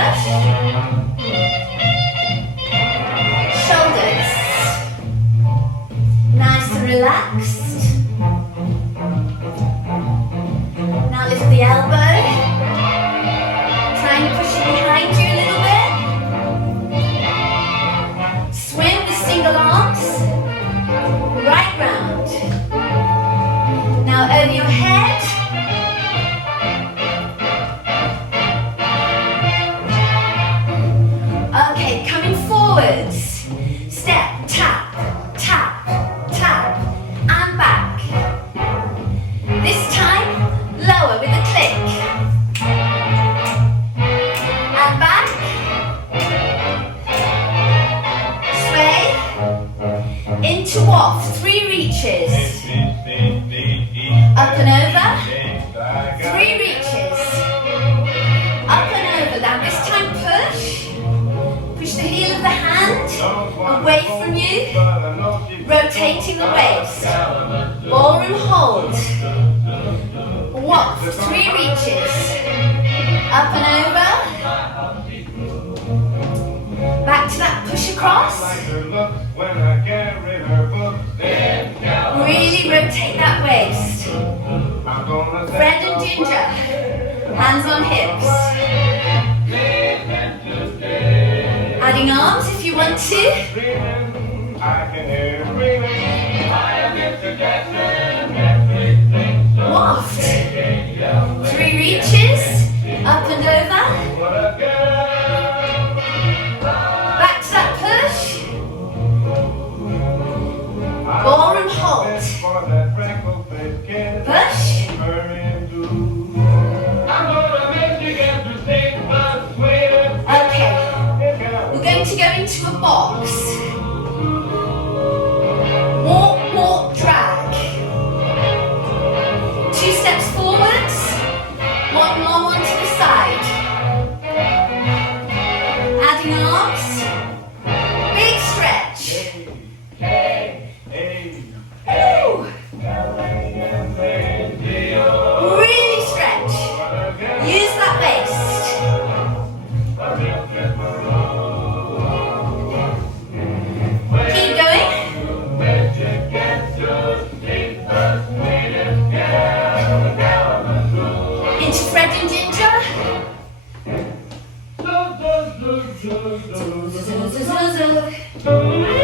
push. Shoulders. Nice and relaxed. Now lift the elbow. Try and push it behind you a little bit. Swim with single arms. Right round. Now over your head. Okay, coming forwards. Step, tap, tap, tap, and back. This time, lower with a click. And back. Sway. Into waft, 3 reaches. Up and over. 3 reaches. Up and over. Now this time push. Push the heel of the hand away from you. Rotating the waist. Ballroom hold. Waft, 3 reaches. Up and over. Back to that push across. Really rotate that waist. Fred and Ginger. Hands on hips. Adding arms if you want to. Waft. 3 reaches. Up and over. Back to that push. Ballroom hold. Push. Okay. We're going to go into a box. Walk, walk, drag. 2 steps forwards. 1 long one to the side. Adding arms. Big stretch. Ooh. Really stretch. Use that waist. Keep going. Into Fred and Ginger. Zo, zo, zo, zo, zo.